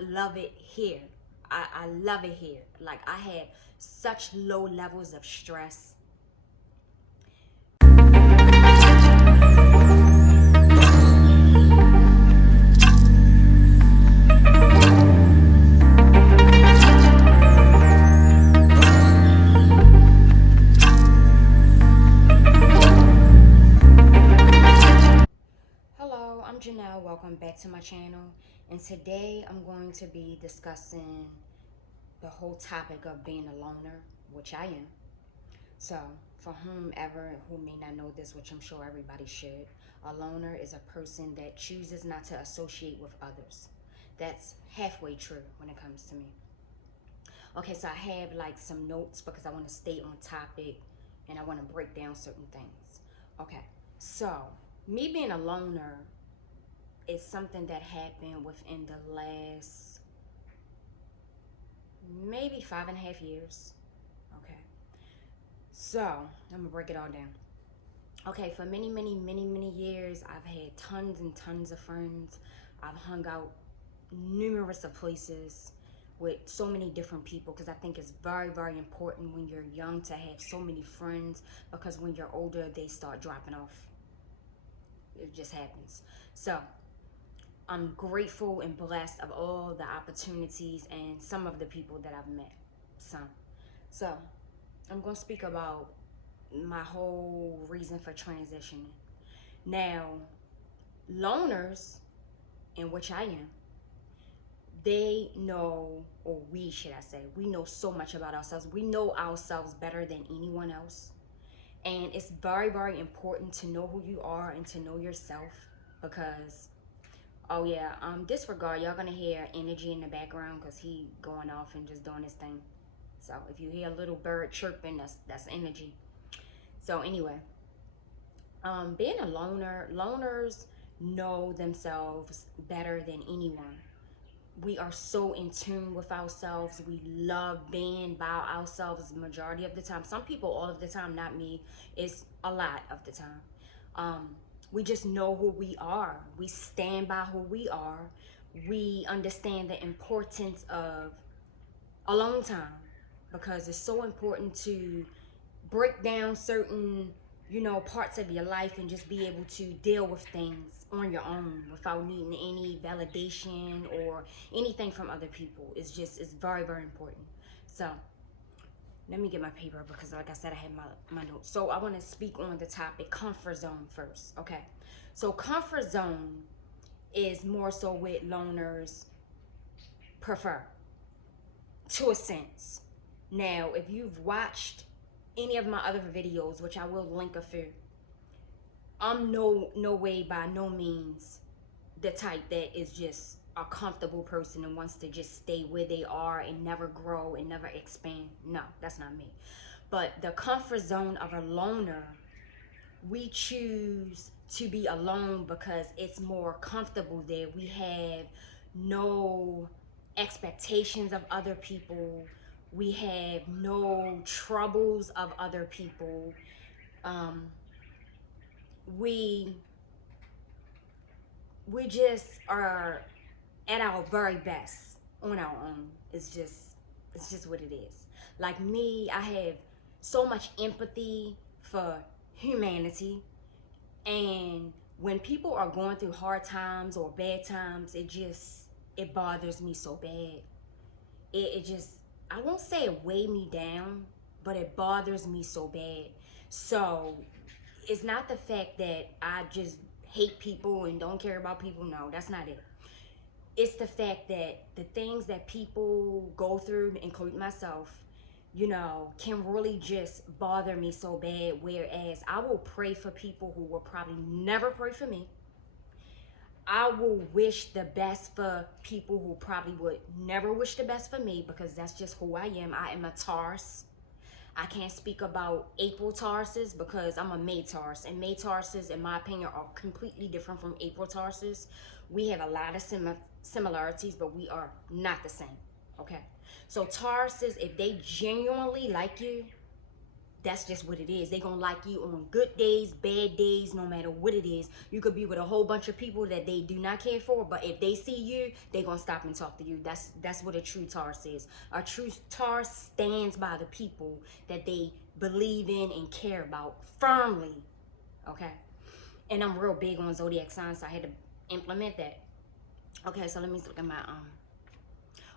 love it here. I love it here. Like, I had such low levels of stress. Hello, I'm Janelle. Welcome back to my channel. And today I'm going to be discussing the whole topic of being a loner, which I am. So, for whomever who may not know this, which I'm sure everybody should, a loner is a person that chooses not to associate with others. That's halfway true when it comes to me. Okay, so I have like some notes because I want to stay on topic and I want to break down certain things. Okay, so me being a loner is something that happened within the last maybe 5.5 years. Okay, so I'm gonna break it all down. Okay, for many years, I've had tons and tons of friends. I've hung out numerous of places with so many different people because I think it's very important when you're young to have so many friends, because when you're older, they start dropping off. It just happens. So I'm grateful and blessed of all the opportunities and some of the people that I've met. So I'm gonna speak about my whole reason for transitioning. Now, loners, in which I am, they know, or we, should I say, we know so much about ourselves. We know ourselves better than anyone else. And it's very important to know who you are and to know yourself, because, oh yeah, disregard, y'all gonna hear energy in the background because he going off and just doing his thing. So if you hear a little bird chirping, that's energy. So anyway, being a loner, loners know themselves better than anyone. We are so in tune with ourselves. We love being by ourselves the majority of the time. Some people all of the time, not me. It's a lot of the time. We just know who we are. We stand by who we are. We understand the importance of alone time, because it's so important to break down certain, parts of your life and just be able to deal with things on your own without needing any validation or anything from other people. It's very important. So let me get my paper because, like I said, I have my notes. So I want to speak on the topic comfort zone first. Okay, so comfort zone is more so what loners prefer, to a sense. Now, if you've watched any of my other videos, which I will link a few, I'm no way, by no means, the type that is just a comfortable person and wants to just stay where they are and never grow and never expand. No, that's not me. But the comfort zone of a loner, we choose to be alone because it's more comfortable there. We have no expectations of other people. We have no troubles of other people. Um, we we just are at our very best on our own. It's just what it is. Like me, I have so much empathy for humanity, and when people are going through hard times or bad times, it bothers me so bad. It just, I won't say it weighed me down, but it bothers me so bad. So it's not the fact that I just hate people and don't care about people. No, that's not it. It's the fact that the things that people go through, including myself, can really just bother me so bad. Whereas I will pray for people who will probably never pray for me. I will wish the best for people who probably would never wish the best for me, because that's just who I am. I am a Taurus. I can't speak about April Tauruses because I'm a May Taurus. And May Tauruses, in my opinion, are completely different from April Tauruses. We have a lot of similarities, but we are not the same. Okay? So Tauruses, if they genuinely like you, that's just what it is. They gonna like you on good days, bad days, no matter what it is. You could be with a whole bunch of people that they do not care for, but if they see you, they gonna stop and talk to you. That's what a true Taurus is. A true Taurus stands by the people that they believe in and care about firmly. Okay, and I'm real big on zodiac signs, so I had to implement that. Okay, so let me look at my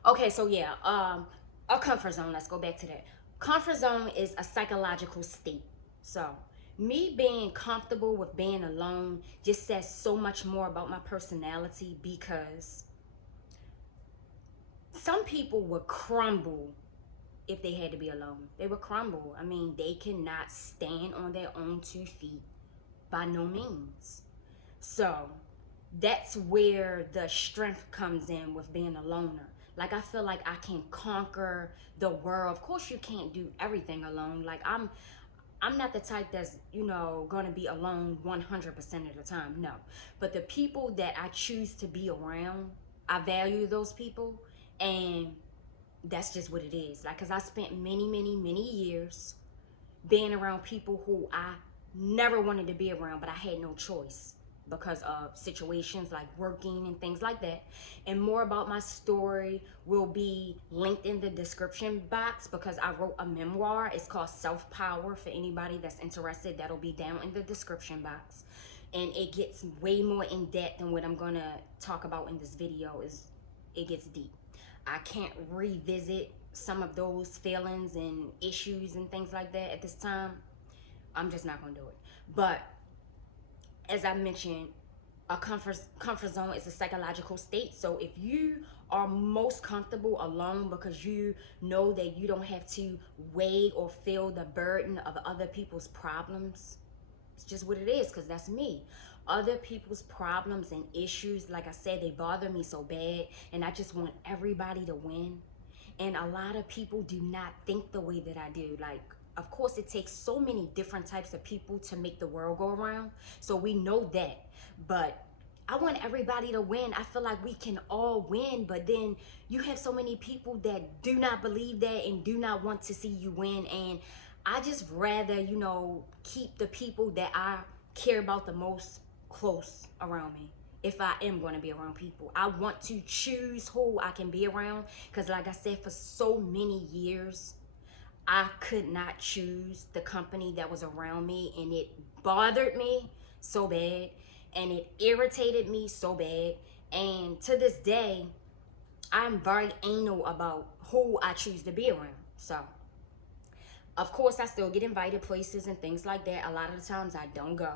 okay, so yeah, a comfort zone. Let's go back to that. Comfort zone is a psychological state. So me being comfortable with being alone just says so much more about my personality, because some people would crumble if they had to be alone. They would crumble. I mean, they cannot stand on their own 2 feet by no means. So that's where the strength comes in with being a loner. Like, I feel like I can conquer the world. Of course, you can't do everything alone. Like, I'm not the type that's, you know, gonna be alone 100% of the time. No. But the people that I choose to be around, I value those people, and that's just what it is. Like, because I spent many years being around people who I never wanted to be around, but I had no choice because of situations like working and things like that. And more about my story will be linked in the description box, because I wrote a memoir. It's called Self Power. For anybody that's interested, that'll be down in the description box. And it gets way more in depth than what I'm gonna talk about in this video. It gets deep. I can't revisit some of those feelings and issues and things like that at this time. I'm just not gonna do it. But as I mentioned, a comfort zone is a psychological state. So if you are most comfortable alone because you know that you don't have to weigh or feel the burden of other people's problems, it's just what it is, because that's me. Other people's problems and issues, like I said, they bother me so bad, and I just want everybody to win. And a lot of people do not think the way that I do. Like, of course, it takes so many different types of people to make the world go around. So we know that. But I want everybody to win. I feel like we can all win. But then you have so many people that do not believe that and do not want to see you win. And I just rather, you know, keep the people that I care about the most close around me. If I am going to be around people, I want to choose who I can be around. Because like I said, for so many years, I could not choose the company that was around me, and it bothered me so bad, and it irritated me so bad. And to this day, I'm very anal about who I choose to be around. So of course, I still get invited places and things like that. A lot of the times I don't go.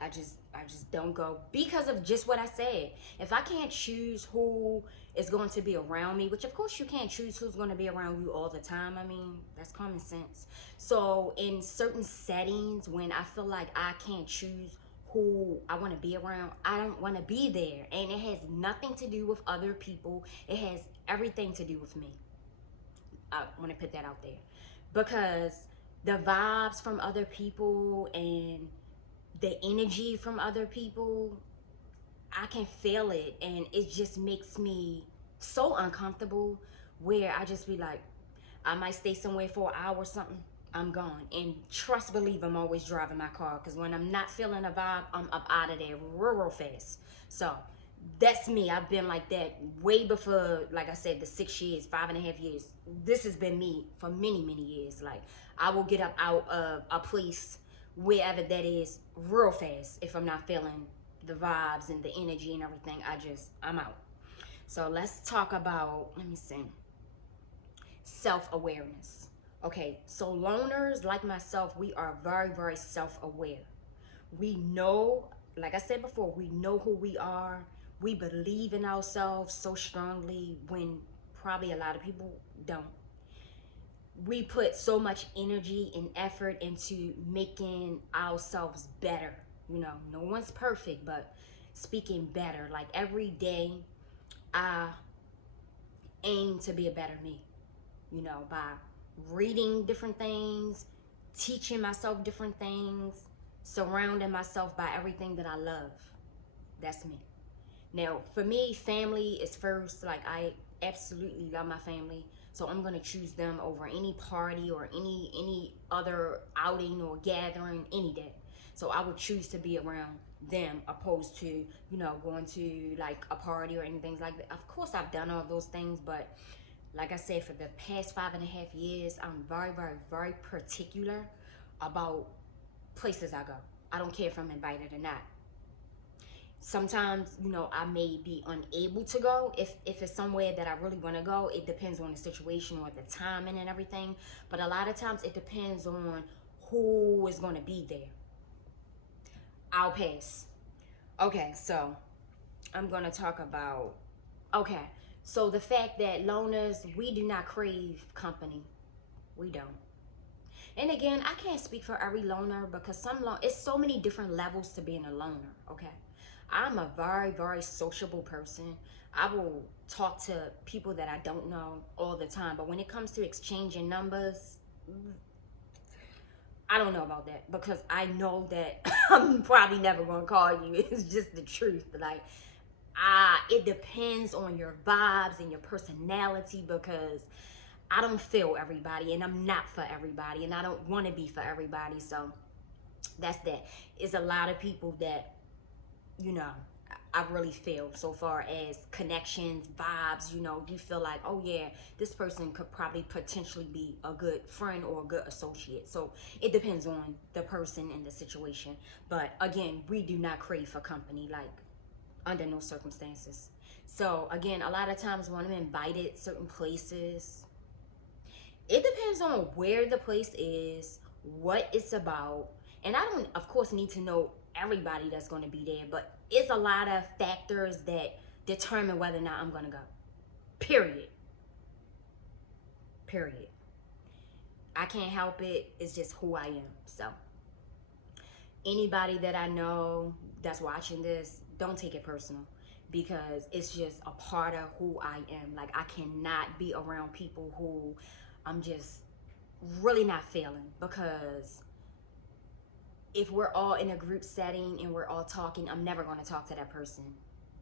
I just don't go, because of just what I said. If I can't choose who is going to be around me, which of course you can't choose who's going to be around you all the time. I mean, that's common sense. So in certain settings, when I feel like I can't choose who I want to be around, I don't want to be there. And it has nothing to do with other people. It has everything to do with me. I want to put that out there, because the vibes from other people and the energy from other people, I can feel it, and it just makes me so uncomfortable, where I just be like, I might stay somewhere for an hour or something, I'm gone. And trust believe I'm always driving my car, because when I'm not feeling a vibe, I'm up out of there real fast. So that's me. I've been like that way before, like I said, the 6 years, 5.5 years. This has been me for many years. Like, I will get up out of a place, wherever that is, real fast if I'm not feeling the vibes and the energy and everything. I'm out. So let's talk about, let me see, self-awareness. Okay, so loners like myself, we are very self-aware. We know, like I said before, we know who we are. We believe in ourselves so strongly, when probably a lot of people don't. We put so much energy and effort into making ourselves better. You know, no one's perfect, but speaking better. Like, every day I aim to be a better me, you know, by reading different things, teaching myself different things, surrounding myself by everything that I love. That's me. Now, for me, family is first. Like, absolutely love my family. So I'm gonna choose them over any party or any other outing or gathering any day. So I would choose to be around them opposed to, going to like a party or anything like that. Of course I've done all those things, but like I said, for the past 5.5 years, I'm very, very, very particular about places I go. I don't care if I'm invited or not. Sometimes, I may be unable to go if it's somewhere that I really want to go. It depends on the situation or the timing and everything. But a lot of times it depends on who is going to be there. I'll pass. Okay, so I'm going to talk about, okay, so the fact that loners, we do not crave company. We don't. And again, I can't speak for every loner because it's so many different levels to being a loner, okay? I'm a very, very sociable person. I will talk to people that I don't know all the time. But when it comes to exchanging numbers, I don't know about that because I know that I'm probably never going to call you. It's just the truth. Like, it depends on your vibes and your personality because I don't feel everybody and I'm not for everybody and I don't want to be for everybody. So that's that. It's a lot of people that, I really feel so far as connections, vibes, you feel like, oh yeah, this person could probably potentially be a good friend or a good associate. So it depends on the person and the situation. But again, we do not crave for company, like under no circumstances. So again, a lot of times when I'm invited certain places, it depends on where the place is, what it's about. And I don't, of course, need to know everybody that's going to be there, but it's a lot of factors that determine whether or not I'm going to go. Period. Period. I can't help it. It's just who I am. So anybody that I know that's watching this, don't take it personal because it's just a part of who I am. Like, I cannot be around people who I'm just really not feeling, because if we're all in a group setting and we're all talking, I'm never going to talk to that person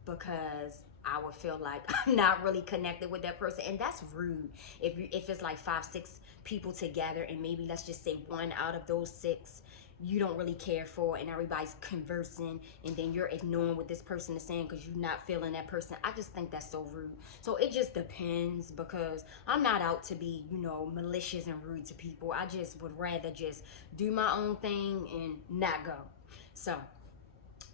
because I would feel like I'm not really connected with that person, and that's rude. If it's like 5-6 people together and maybe let's just say one out of those 6 you don't really care for, and everybody's conversing and then you're ignoring what this person is saying because you're not feeling that person, I just think that's so rude. So it just depends, because I'm not out to be, malicious and rude to people. I just would rather just do my own thing and not go. So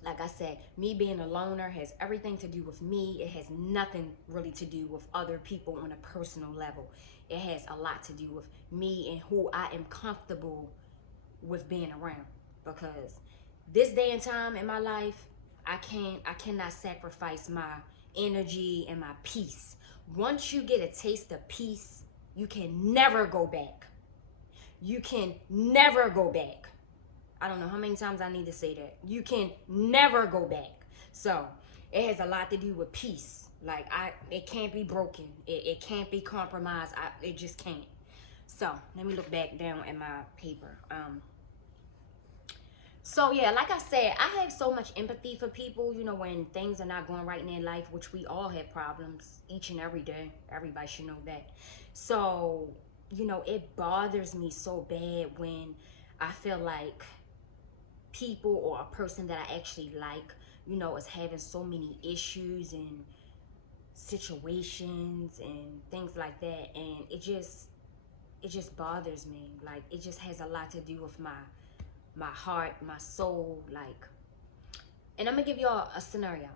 like I said, me being a loner has everything to do with me. It has nothing really to do with other people on a personal level. It has a lot to do with me and who I am comfortable with being around. Because this day and time in my life, I cannot sacrifice my energy and my peace. Once you get a taste of peace, you can never go back. You can never go back. I don't know how many times I need to say that. You can never go back. So it has a lot to do with peace. Like, it can't be broken. It can't be compromised. It just can't. So let me look back down at my paper. So yeah, like I said, I have so much empathy for people, when things are not going right in their life, which we all have problems each and every day. Everybody should know that. So, it bothers me so bad when I feel like people or a person that I actually like, is having so many issues and situations and things like that. And it just bothers me. Like, it just has a lot to do with my heart, my soul, like. And I'm gonna give y'all a scenario.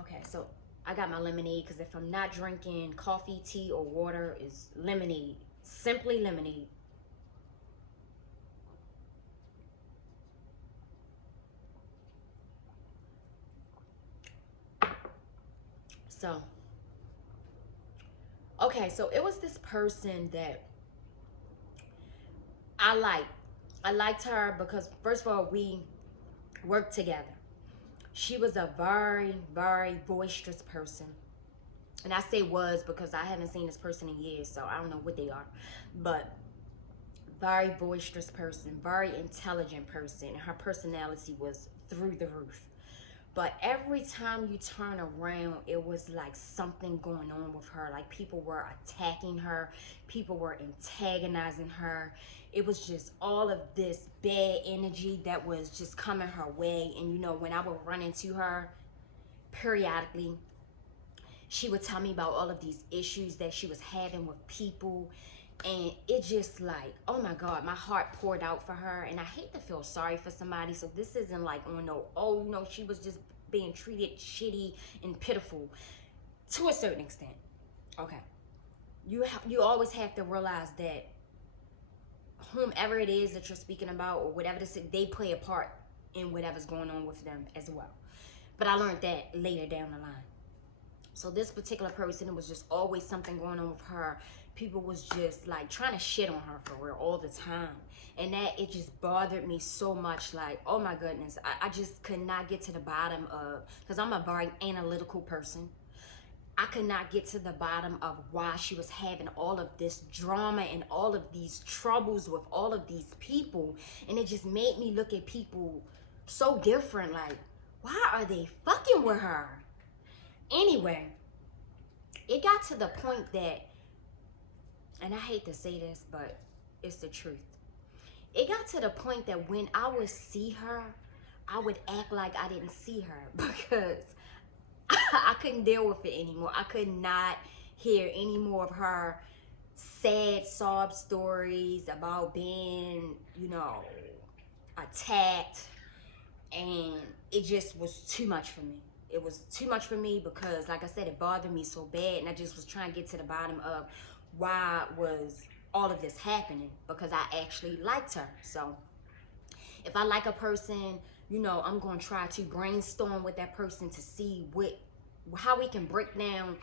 Okay, so I got my lemonade because if I'm not drinking coffee, tea, or water, is lemonade. Simply lemonade. So, okay, so it was this person that I liked. I liked her because, first of all, we worked together. She was a very, very boisterous person. And I say was because I haven't seen this person in years, so I don't know what they are. But very boisterous person, very intelligent person. And her personality was through the roof. But every time you turn around, it was like something going on with her. Like people were attacking her, people were antagonizing her. It was just all of this bad energy that was just coming her way. And you know, when I would run into her periodically, she would tell me about all of these issues that she was having with people. And it just like, oh my God, my heart poured out for her. And I hate to feel sorry for somebody. So this isn't like, oh no, oh, you know, she was just being treated shitty and pitiful to a certain extent. Okay. You always have to realize that whomever it is that you're speaking about or whatever this is, they play a part in whatever's going on with them as well. But I learned that later down the line. So this particular person, it was just always something going on with her. People was just like trying to shit on her for real all the time. And that, it just bothered me so much. Like, oh my goodness, I just could not get to the bottom of, because I'm a very analytical person. I could not get to the bottom of why she was having all of this drama and all of these troubles with all of these people. And it just made me look at people so different. Like, why are they fucking with her? Anyway, it got to the point that, and I hate to say this, but it's the truth. It got to the point that when I would see her, I would act like I didn't see her because I couldn't deal with it anymore. I could not hear any more of her sad sob stories about being, you know, attacked. And it just was too much for me. It was too much for me because, like I said, it bothered me so bad. And I just was trying to get to the bottom of why was all of this happening, because I actually liked her. So if I like a person, you know, I'm going to try to brainstorm with that person to see how we can break down,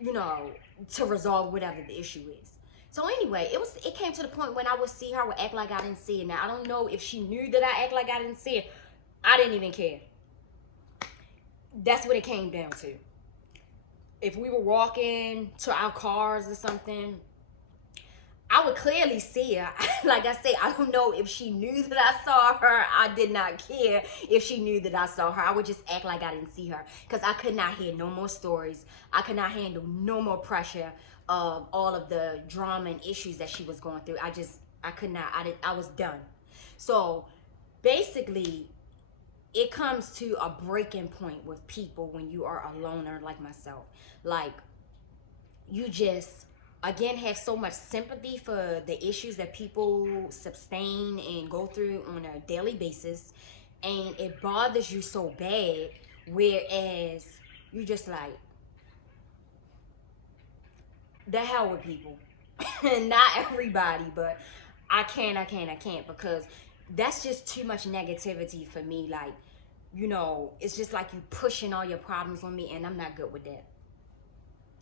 you know, to resolve whatever the issue is. So anyway, it came to the point when I would see her, I would act like I didn't see it. Now, I don't know if she knew that I act like I didn't see it. I didn't even care. That's what it came down to. If we were walking to our cars or something, I would clearly see her. Like I say, I don't know if she knew that I saw her. I did not care if she knew that I saw her. I would just act like I didn't see her because I could not hear no more stories. I could not handle no more pressure of all of the drama and issues that she was going through. I could not. I was done. So basically, it comes to a breaking point with people when you are a loner like myself. Like, you just, again, have so much sympathy for the issues that people sustain and go through on a daily basis, and it bothers you so bad, whereas you just like, the hell with people. Not everybody, but I can't, because that's just too much negativity for me. Like, you know, it's just like you pushing all your problems on me, and I'm not good with that.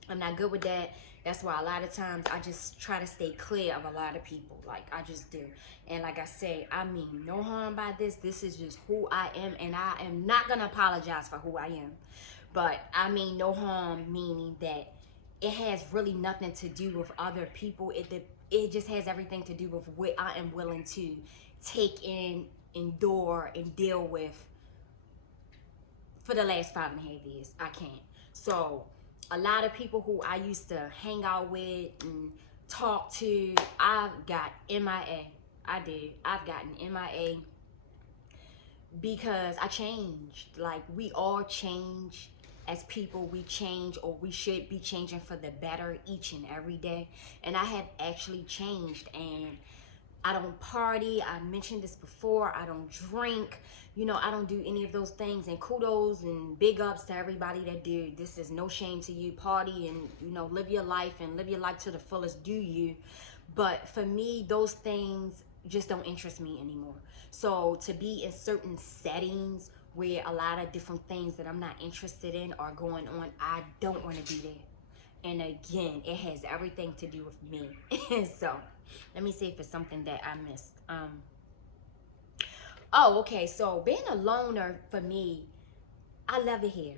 I'm not good with that. That's why a lot of times I just try to stay clear of a lot of people. Like, I just do. And like I say, I mean no harm by this. This is just who I am, and I am not going to apologize for who I am. But I mean no harm, meaning that it has really nothing to do with other people. It just has everything to do with what I am willing to take in, endure, and deal with for the last 5.5 years. I can't. So a lot of people who I used to hang out with and talk to, I've got MIA. I did. I've gotten MIA because I changed. Like, we all change as people. We change, or we should be changing for the better each and every day. And I have actually changed, and I don't party. I mentioned this before. I don't drink. You know, I don't do any of those things. And kudos and big ups to everybody that do. This is no shame to you. Party and, you know, live your life, and live your life to the fullest. Do you? But for me, those things just don't interest me anymore. So to be in certain settings where a lot of different things that I'm not interested in are going on, I don't want to be there. And again, it has everything to do with me. So let me see if it's something that I missed. Oh, okay. So being a loner for me, I love it here.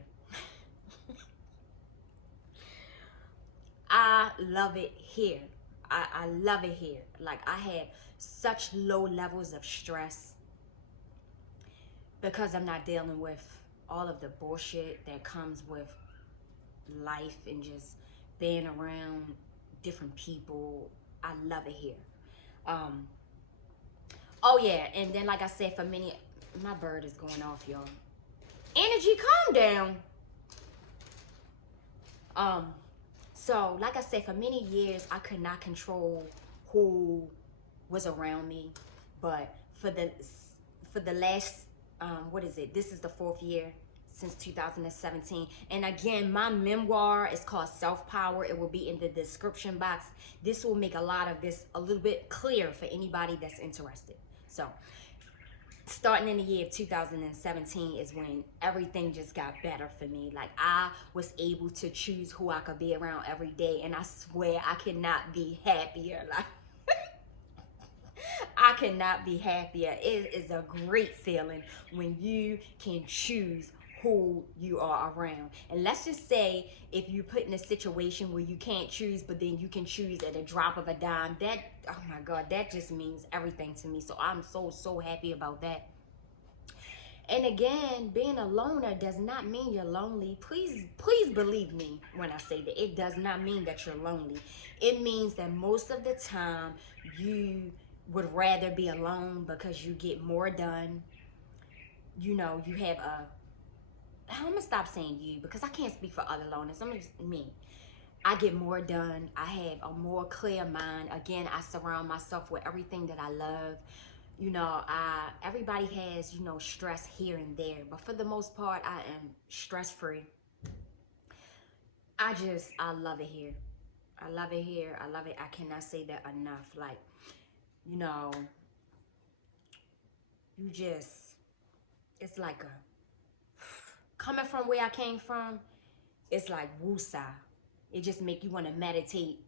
I love it here. I love it here. Like, I had such low levels of stress because I'm not dealing with all of the bullshit that comes with life and just being around different people. I love it here. Um, oh yeah, and then like I said, for many, my bird is going off, y'all. Energy, calm down. Um, so like I said, for many years I could not control who was around me, but for the last what is it? This is the 4th year since 2017. And again, my memoir is called Self Power. It will be in the description box. This will make a lot of this a little bit clear for anybody that's interested. So starting in the year of 2017 is when everything just got better for me. Like, I was able to choose who I could be around every day, and I swear I could not be happier. Like, I cannot be happier. It is a great feeling when you can choose who you are around. And let's just say if you're put in a situation where you can't choose, but then you can choose at a drop of a dime, that, oh my God, that just means everything to me. So I'm so happy about that. And again, being a loner does not mean you're lonely. Please believe me when I say that. It does not mean that you're lonely. It means that most of the time you would rather be alone because you get more done. You know, you have a, I'm gonna stop saying you because I can't speak for other loners. I'm just me. I get more done. I have a more clear mind. Again, I surround myself with everything that I love. You know, everybody has, you know, stress here and there, but for the most part, I am stress free. I love it here. I love it here. I love it. I cannot say that enough. Like, you know, you just, it's like a, coming from where I came from, it's like woosah. It just make you want to meditate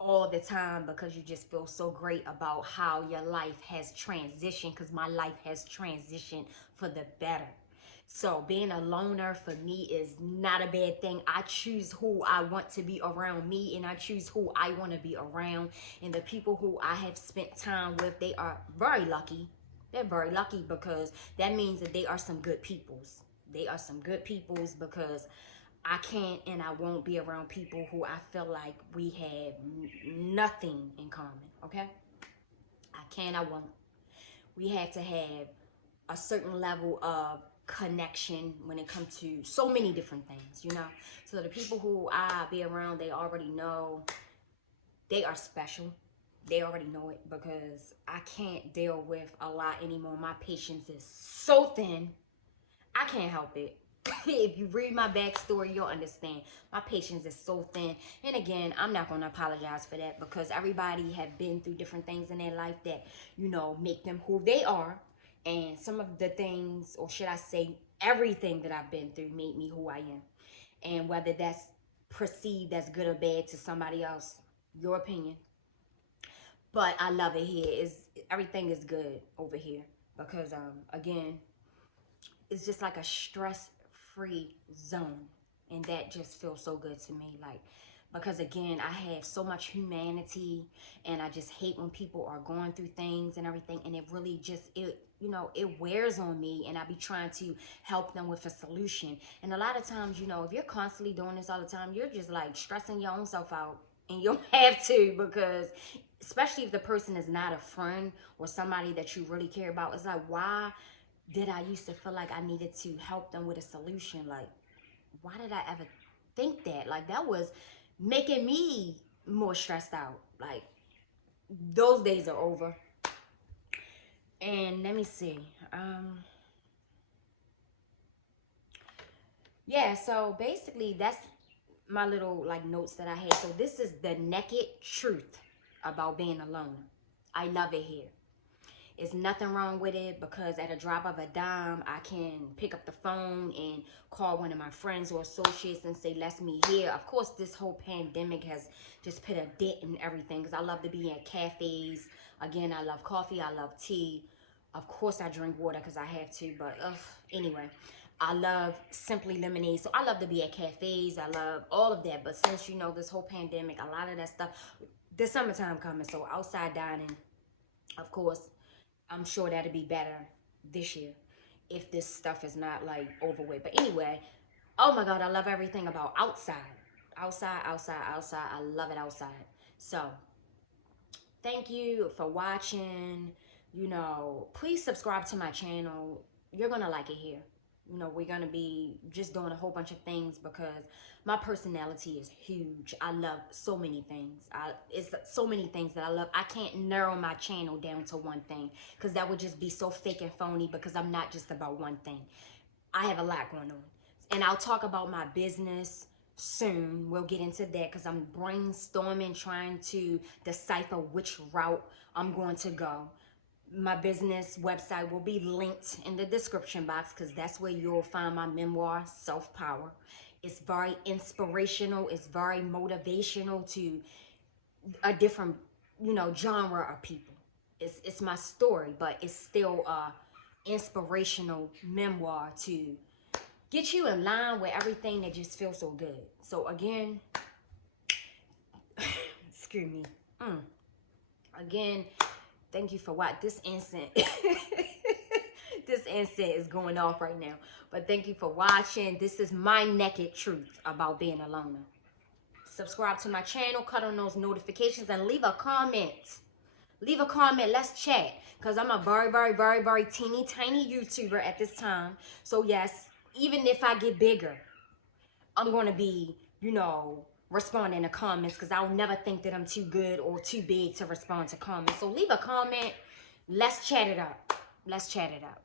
all the time because you just feel so great about how your life has transitioned, because my life has transitioned for the better. So being a loner for me is not a bad thing. I choose who I want to be around me, and I choose who I want to be around. And the people who I have spent time with, they are very lucky. They're very lucky because that means that they are some good peoples. They are some good peoples because I can't and I won't be around people who I feel like we have nothing in common, okay? I can, I won't. We have to have a certain level of connection when it comes to so many different things, you know? So the people who I be around, they already know they are special. They already know it because I can't deal with a lot anymore. My patience is so thin. I can't help it. If you read my backstory, you'll understand. My patience is so thin. And again, I'm not going to apologize for that because everybody have been through different things in their life that, you know, make them who they are. And some of the things, or should I say, everything that I've been through made me who I am. And whether that's perceived as good or bad to somebody else, your opinion. But I love it here. Everything is good over here because, again, it's just like a stress-free zone, and that just feels so good to me. Like, because again, I have so much humanity, and I just hate when people are going through things and everything, and it really just, it, you know, it wears on me, and I be trying to help them with a solution. And a lot of times, you know, if you're constantly doing this all the time, you're just like stressing your own self out, and you don't have to, because especially if the person is not a friend or somebody that you really care about, it's like, why did I used to feel like I needed to help them with a solution? Like, why did I ever think that? Like, that was making me more stressed out. Like, those days are over. And let me see. Yeah, so basically that's my little like notes that I had. So this is the naked truth about being alone. I love it here. It's nothing wrong with it because at a drop of a dime, I can pick up the phone and call one of my friends or associates and say, let's meet here. Of course, this whole pandemic has just put a dent in everything because I love to be at cafes. Again, I love coffee. I love tea. Of course, I drink water because I have to. But anyway, I love Simply Lemonade. So I love to be at cafes. I love all of that. But since, you know, this whole pandemic, a lot of that stuff, the summertime coming. So outside dining, of course, I'm sure that'll be better this year. if this stuff is not like overweight. But anyway, oh my God, I love everything about outside. Outside, outside, outside. I love it outside. So thank you for watching. You know, please subscribe to my channel. You're gonna like it here. You know, we're gonna be just doing a whole bunch of things because my personality is huge. I love so many things. It's so many things that I love. I can't narrow my channel down to one thing because that would just be so fake and phony, because I'm not just about one thing. I have a lot going on. And I'll talk about my business soon. We'll get into that because I'm brainstorming, trying to decipher which route I'm going to go. My business website will be linked in the description box because that's where you'll find my memoir, Self-Power. It's very inspirational. It's very motivational to a different, you know, genre of people. It's my story, but it's still a inspirational memoir to get you in line with everything that just feels so good. So again, excuse me. Again, thank you for watching. This incense, this incense is going off right now. But thank you for watching. This is my naked truth about being a loner. Subscribe to my channel, cut on those notifications, and leave a comment. Leave a comment. Let's chat. Because I'm a very, very, very, very teeny tiny YouTuber at this time. So yes, even if I get bigger, I'm going to be, you know, responding to comments, because I'll never think that I'm too good or too big to respond to comments. So leave a comment. Let's chat it up. Let's chat it up.